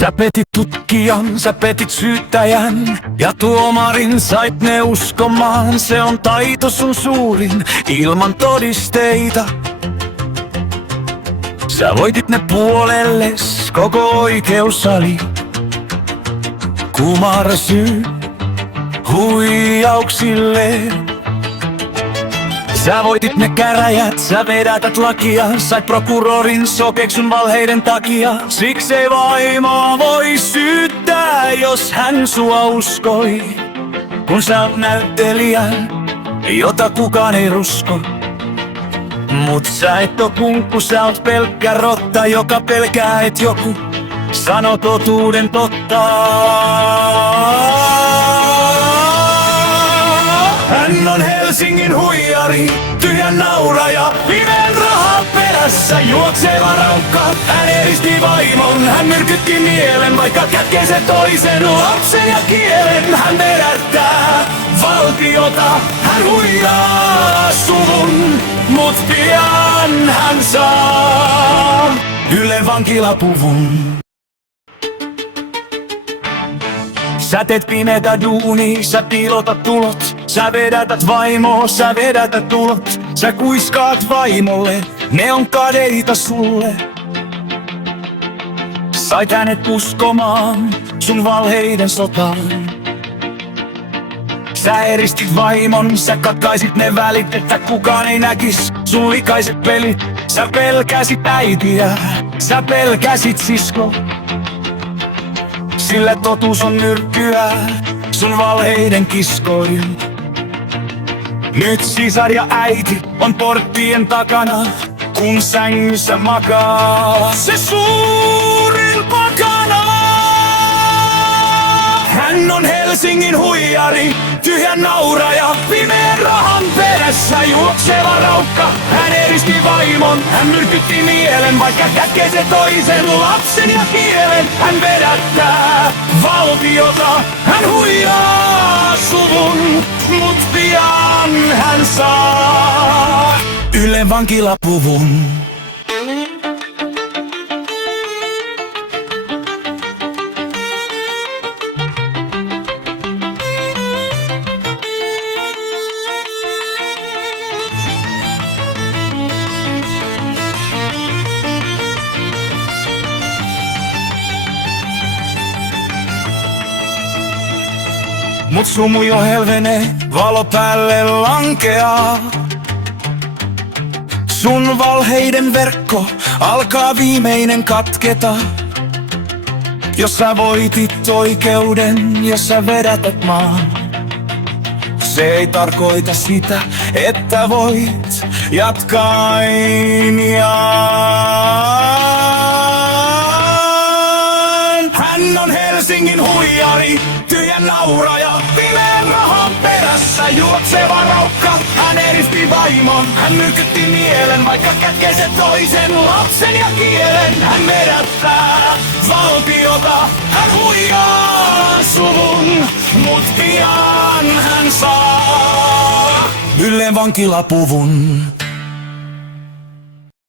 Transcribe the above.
Sä petit tutkijan, sä petit syyttäjän ja tuomarin sait ne uskomaan. Se on taito sun suurin ilman todisteita. Sä voitit ne puolelles koko oikeussali. Kumara syy huijauksille. Sä voitit ne käräjät, sä vedätät lakia. Sait prokurorin sokeksun valheiden takia. Siksi ei vaimoa voi syyttää, jos hän sua uskoi. Kun sä oot näyttelijä, jota kukaan ei rusko. Mut sä et oo kunkku, sä oot pelkkä rotta, joka pelkää, et joku sano totuuden totta. Hän on Helsingin huijari, tyhjän nauraja, pimeän rahan perässä juokseva raukka. Hän eristi vaimon, hän myrkytti mielen, vaikka kätkee se toisen lapsen ja kielen. Hän vedättää valtiota, hän huijaa suvun, mut pian hän saa Yle vankilapuvun. Sä teet pimeätä duuni, sä piilotat tulot. Sä vedätät vaimoa, sä vedätät tulot. Sä kuiskaat vaimolle, ne on kadeita sulle. Sait hänet uskomaan sun valheiden sotaan. Sä eristit vaimon, sä katkaisit ne välit, että kukaan ei näkis sun likaiset pelit. Sä pelkäsit äitiä, sä pelkäsit sisko. Sillä totuus on myrkkyä sun valheiden kiskoin. Nyt sisar ja äiti on porttien takana, kun sängyssä makaa se suurin pakana. Hän on Helsingin huijari, tyhjän nauraja, pimeän rahan perässä juokseva raukka. Hän eristi vaimon, hän myrkytti mielen, vaikka kätkee se toisen lapsen ja kielen. Hän vedättää valtiota, hän huijaa suvun, mut pian hän saa Yle vankilapuvun. Mut sumu jo helvenee, valo päälle lankeaa. Sun valheiden verkko alkaa viimeinen katketa. Jos sä voitit oikeuden, jos sä vedätät maan, se ei tarkoita sitä, että voit jatkaa ainiaan. Hän on Helsingin huijari, tyhjän nauraja, pimeän rahan perässä juokseva raukka. Hän eristi vaimon, hän myrkytti mielen, vaikka kätkee se toisen lapsen ja kielen. Hän vedättää valtiota, hän huijaa suvun, mut pian hän saa Yle vankilapuvun.